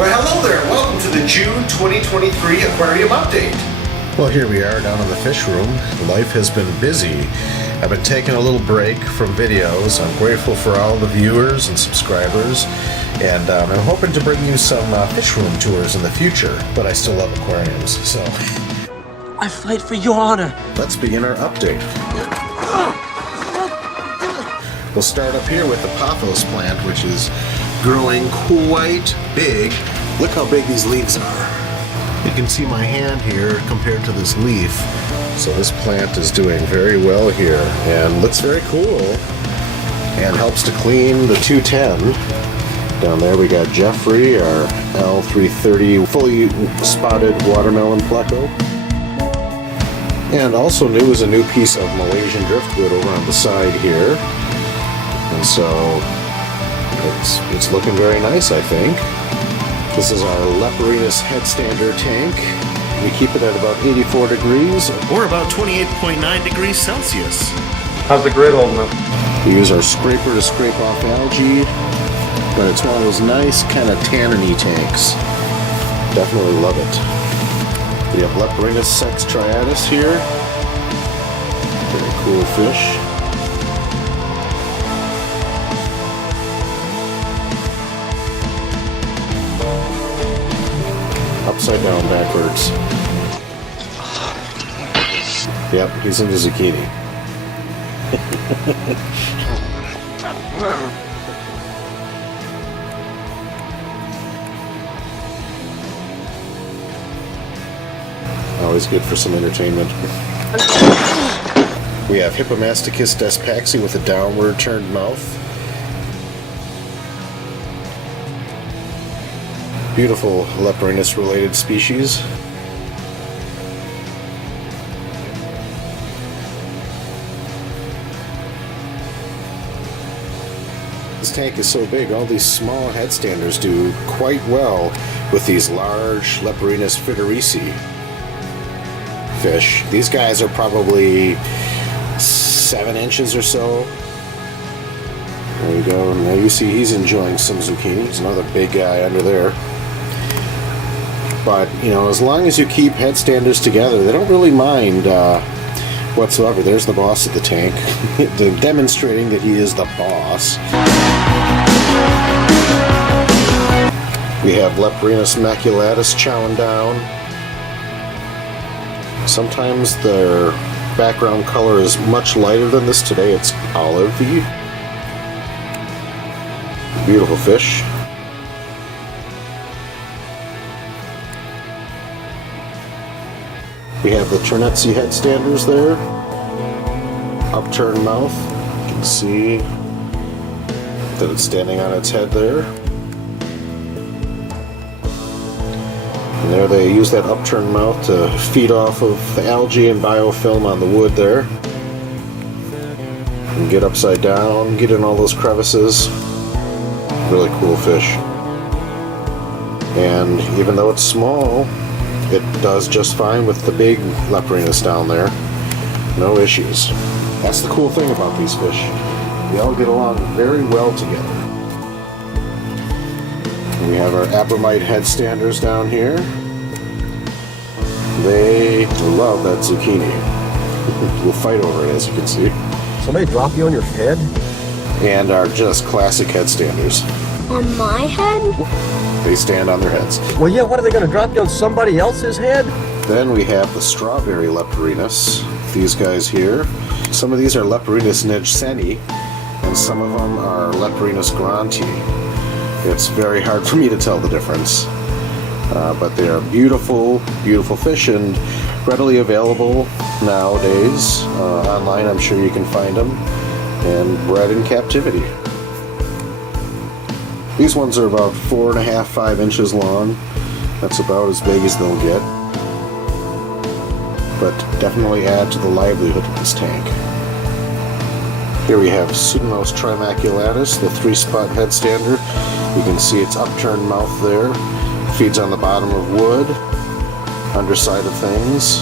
Well, hello there. Welcome to the June 2023 Aquarium Update. Well, here we are down in the fish room. Life has been busy. I've been taking a little break from videos. I'm grateful for all the viewers and subscribers, and I'm hoping to bring you some fish room tours in the future, but I still love aquariums, so... I fight for your honor. Let's begin our update. We'll start up here with the Pothos plant, which is growing quite big. Look how big these leaves are. You can see my hand here compared to this leaf. So this plant is doing very well here and looks very cool and helps to clean the 210. Down there we got Jeffrey, our L330 fully spotted watermelon pleco. And also new is a new piece of Malaysian driftwood over on the side here. And so it's looking very nice, I think. This is our Leparinus headstander tank. We keep it at about 84 degrees, or about 28.9 degrees Celsius. How's the grid holding up? We use our scraper to scrape off algae, but it's one of those nice kind of tanniny tanks. Definitely love it. We have Leparinus sex triatus here. Very cool fish. Upside down backwards. Yep, he's in the zucchini. Always good for some entertainment. We have Hippomasticus despaxi with a downward turned mouth. Beautiful Leparinus related species. This tank is so big, all these small headstanders do quite well with these large Leparinus fiderici fish. These guys are probably 7 inches or so. There you go. Now you see he's enjoying some zucchini. There's another big guy under there. But, you know, as long as you keep headstanders together, they don't really mind whatsoever. There's the boss of the tank, demonstrating that he is the boss. We have Leparinus maculatis chowing down. Sometimes their background color is much lighter than this. Today it's olive-y. Beautiful fish. We have the Trinity headstanders there. Upturned mouth. You can see that it's standing on its head there. And there they use that upturned mouth to feed off of the algae and biofilm on the wood there. And get upside down, get in all those crevices. Really cool fish. And even though it's small, it does just fine with the big Leparinus down there. No issues. That's the cool thing about these fish. They all get along very well together. We have our Abramite headstanders down here. They love that zucchini. We'll fight over it, as you can see. Somebody drop you on your head? And our just classic headstanders. On my head? They stand on their heads. Well, yeah, what are they going to drop you on somebody else's head? Then we have the strawberry Leparinus. These guys here. Some of these are Leparinus nedseni, and some of them are Leparinus granti. It's very hard for me to tell the difference. But they are beautiful, beautiful fish and readily available nowadays. Online, I'm sure you can find them. And bred in captivity. These ones are about 4.5, 5 inches long. That's about as big as they'll get. But definitely add to the livelihood of this tank. Here we have Supernose trimaculatis, the 3-spot headstander. You can see its upturned mouth there. Feeds on the bottom of wood, underside of things.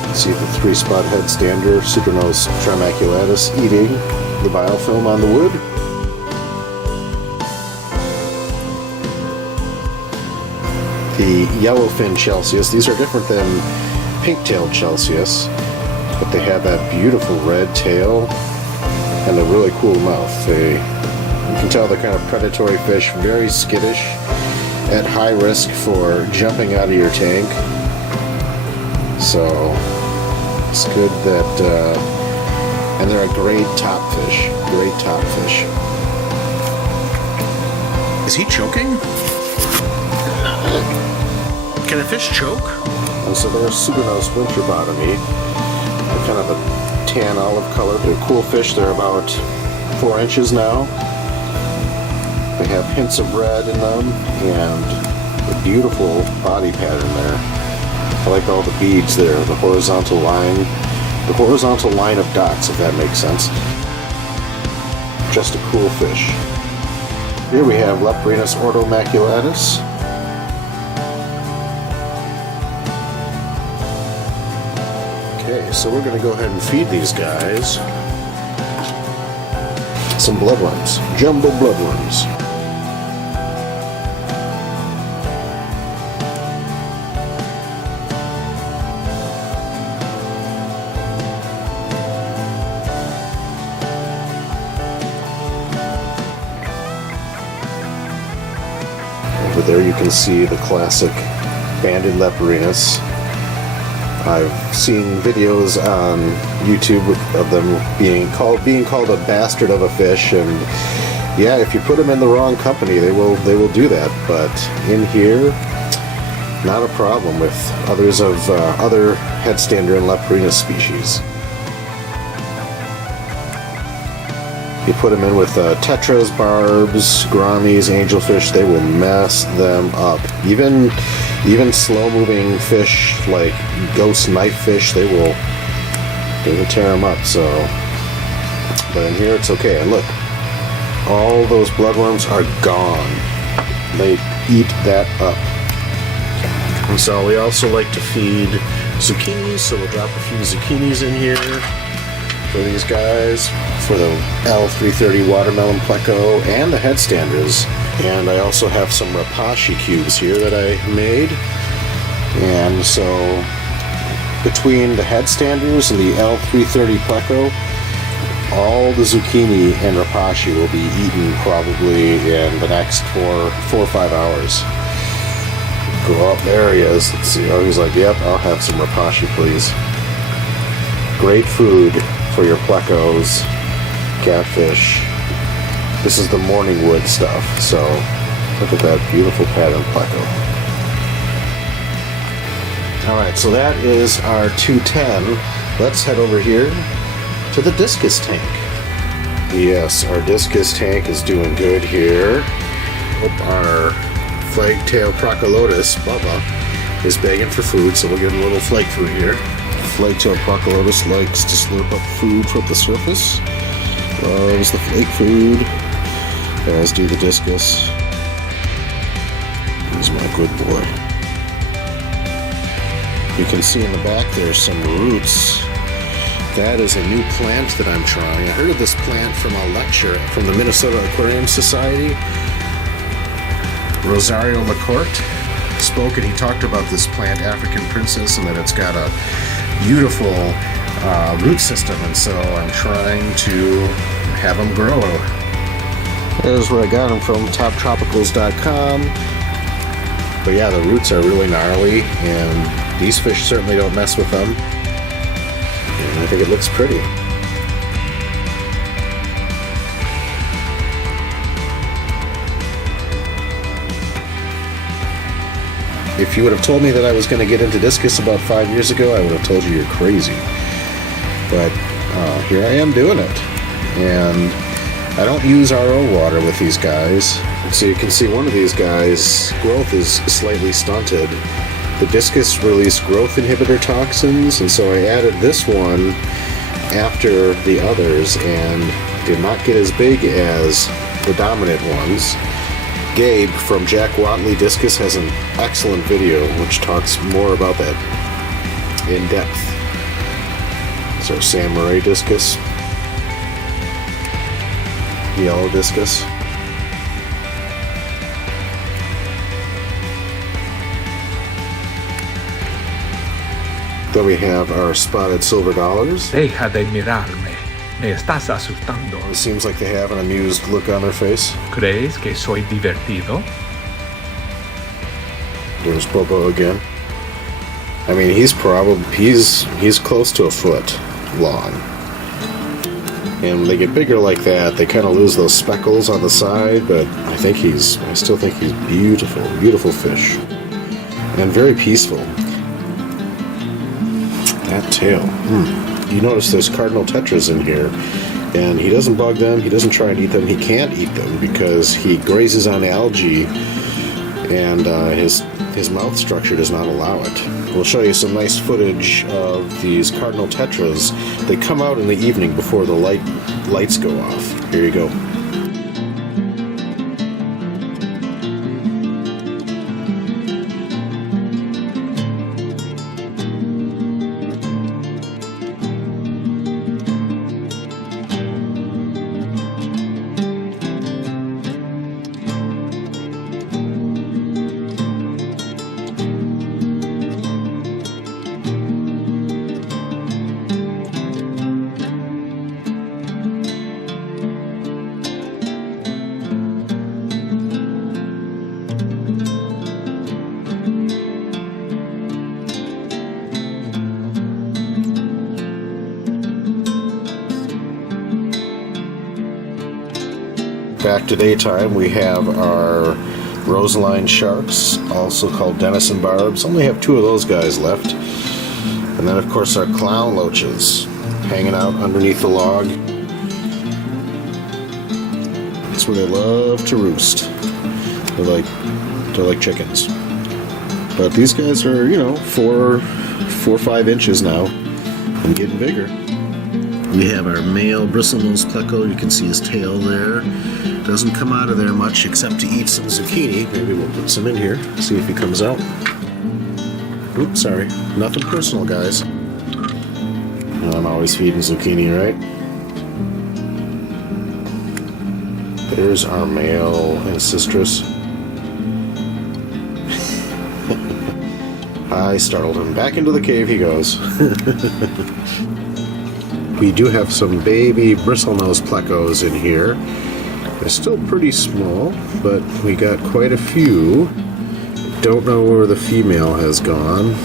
You can see the 3-spot headstander, Supernose trimaculatis, eating the biofilm on the wood. the yellowfin Celsius. These are different than pink-tailed Celsius, but they have that beautiful red tail and a really cool mouth. You can tell they're kind of predatory fish, very skittish, at high risk for jumping out of your tank. So it's good that, and they're a great top fish. Great top fish. Is he choking? Can a fish choke? And so they're Supernose winter bottomy. They're kind of a tan olive color. They're cool fish. They're about 4 inches now. They have hints of red in them and a beautiful body pattern there. I like all the beads there, the horizontal line of dots, if that makes sense. Just a cool fish. Here we have Leparinus maculatis. Okay, so we're going to go ahead and feed these guys some bloodworms, jumbo bloodworms. Over there you can see the classic banded Leparinus. I've seen videos on YouTube of them being called a bastard of a fish, and yeah, if you put them in the wrong company, they will do that. But in here, not a problem with others of other headstander and Leparinus species. You put them in with tetras, barbs, grommies, angelfish, they will mess them up. Even slow-moving fish like ghost knife fish, they will tear them up. So, but in here it's okay. And look, all those bloodworms are gone. They eat that up. And so we also like to feed zucchinis, so we'll drop a few zucchinis in here for these guys, for the L330 watermelon pleco and the headstanders. And I also have some rapashi cubes here that I made. And so between the headstanders and the L330 pleco, all the zucchini and rapashi will be eaten probably in the next 4 or 5 hours. Go up, there he is. Let's see. Oh, he's like, yep, I'll have some rapashi, please. Great food for your plecos, catfish. This is the morning wood stuff, so look at that beautiful pattern pleco. Alright, so that is our 210. Let's head over here to the Discus tank. Yes, our Discus tank is doing good here. Our flagtail Procolotus, Bubba, is begging for food, so we'll give him a little flake food here. Flagtail Procolotus likes to slurp up food from the surface. Loves the flake food. As do the Discus. He's my good boy. You can see in the back there's some roots. That is a new plant that I'm trying. I heard of this plant from a lecture from the Minnesota Aquarium Society. Rosario Lacorte spoke and he talked about this plant, African Princess, and that it's got a beautiful root system, and so I'm trying to have them grow. There's where I got them from, toptropicals.com. But yeah, the roots are really gnarly, and these fish certainly don't mess with them. And I think it looks pretty. If you would have told me that I was going to get into Discus about 5 years ago, I would have told you you're crazy. But here I am doing it. And I don't use RO water with these guys. So you can see one of these guys' growth is slightly stunted. The Discus released growth inhibitor toxins, and so I added this one after the others and did not get as big as the dominant ones. Gabe from Jack Watley Discus has an excellent video which talks more about that in depth. So Samurai Discus, Yellow Discus. Then we have our spotted silver dollars. Deja de mirarme. Me estás asustando. It seems like they have an amused look on their face. ¿Crees que soy divertido? There's Bobo again. I mean, he's close to a foot long. And when they get bigger like that, they kind of lose those speckles on the side, but I still think he's beautiful, beautiful fish. And very peaceful. That tail. You notice there's cardinal tetras in here, and he doesn't bug them, he doesn't try and eat them, he can't eat them because he grazes on algae, and his mouth structure does not allow it. We'll show you some nice footage of these cardinal tetras. They come out in the evening before the lights go off. Here you go. Back to daytime, we have our roseline sharks, also called denison barbs. Only have 2 of those guys left. And then of course our clown loaches, hanging out underneath the log. That's where they love to roost. They're like chickens. But these guys are, 4 or 5 inches now and getting bigger. We have our male bristlenose pleco. You can see his tail there. Doesn't come out of there much except to eat some zucchini. Maybe we'll put some in here, see if he comes out. Oops, sorry. Nothing personal, guys. I'm always feeding zucchini, right? There's our male ancistrus. I startled him. Back into the cave he goes. We do have some baby bristlenose plecos in here. They're still pretty small, but we got quite a few. Don't know where the female has gone.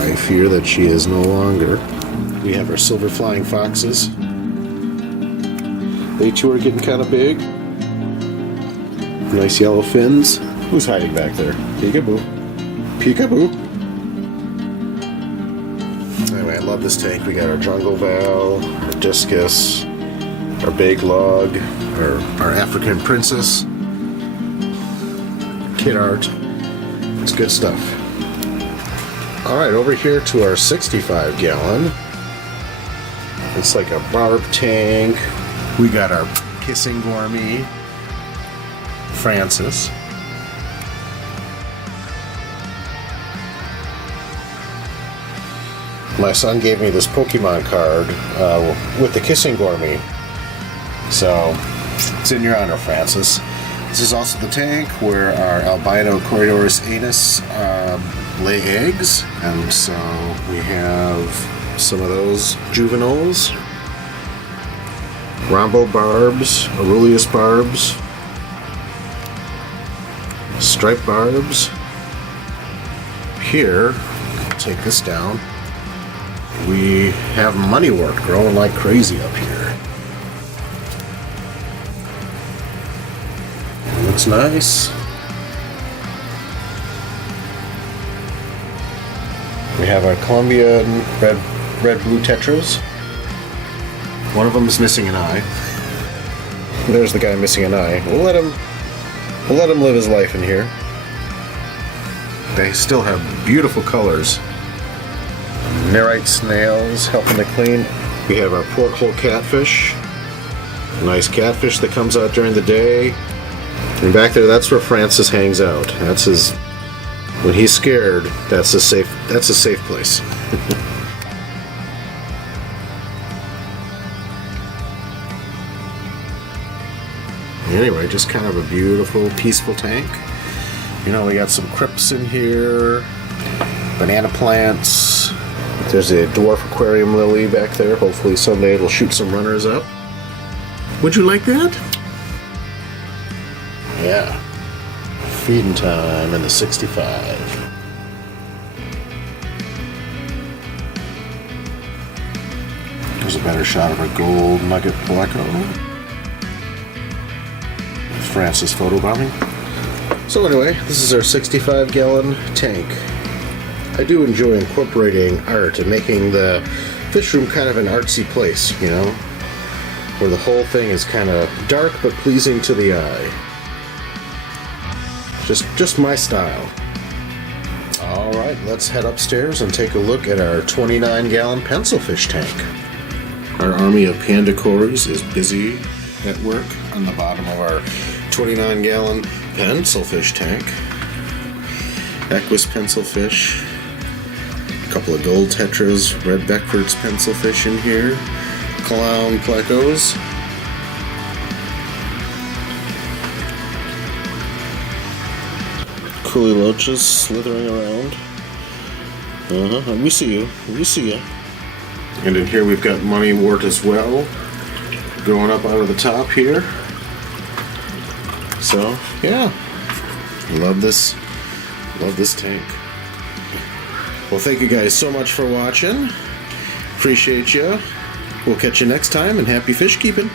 I fear that she is no longer. We have our silver flying foxes. They too are getting kind of big. Nice yellow fins. Who's hiding back there? Peekaboo. Peekaboo. Anyway, I love this tank. We got our jungle val, our discus, our big log, our African princess, kid art. It's good stuff. Alright, over here to our 65 gallon. It's like a barb tank. We got our kissing gourmet, Francis. My son gave me this Pokemon card with the kissing gourmet. So, it's in your honor, Francis. This is also the tank where our albino Coriolis anus lay eggs. And so we have some of those juveniles. Rombo barbs, Aurelius barbs, striped barbs. Here, take this down. We have moneywort growing like crazy up here. Looks nice. We have our Colombian red-blue tetras. One of them is missing an eye. There's the guy missing an eye. We'll let him live his life in here. They still have beautiful colors. Nerite snails helping to clean. We have our porthole catfish. A nice catfish that comes out during the day. And back there, that's where Francis hangs out. That's his. When he's scared, that's a safe place. Anyway, just kind of a beautiful, peaceful tank. We got some crypts in here, banana plants, There's a dwarf aquarium lily back there. Hopefully someday it'll shoot some runners up. Would you like that? Yeah. Feeding time in the 65. There's a better shot of a gold nugget pleco. Francis photobombing. So anyway, this is our 65-gallon tank. I do enjoy incorporating art and making the fish room kind of an artsy place, you know, where the whole thing is kind of dark but pleasing to the eye. Just my style. All right, let's head upstairs and take a look at our 29-gallon pencil fish tank. Our army of panda cories is busy at work on the bottom of our 29-gallon pencil fish tank. Equus pencil fish. A couple of gold tetras, red Beckford's pencil fish in here. Clown plecos. Coolie loaches slithering around. We see you. We see you. And in here we've got money wort as well, growing up out of the top here. So yeah, love this tank. Well, thank you guys so much for watching. Appreciate you. We'll catch you next time, and happy fish keeping.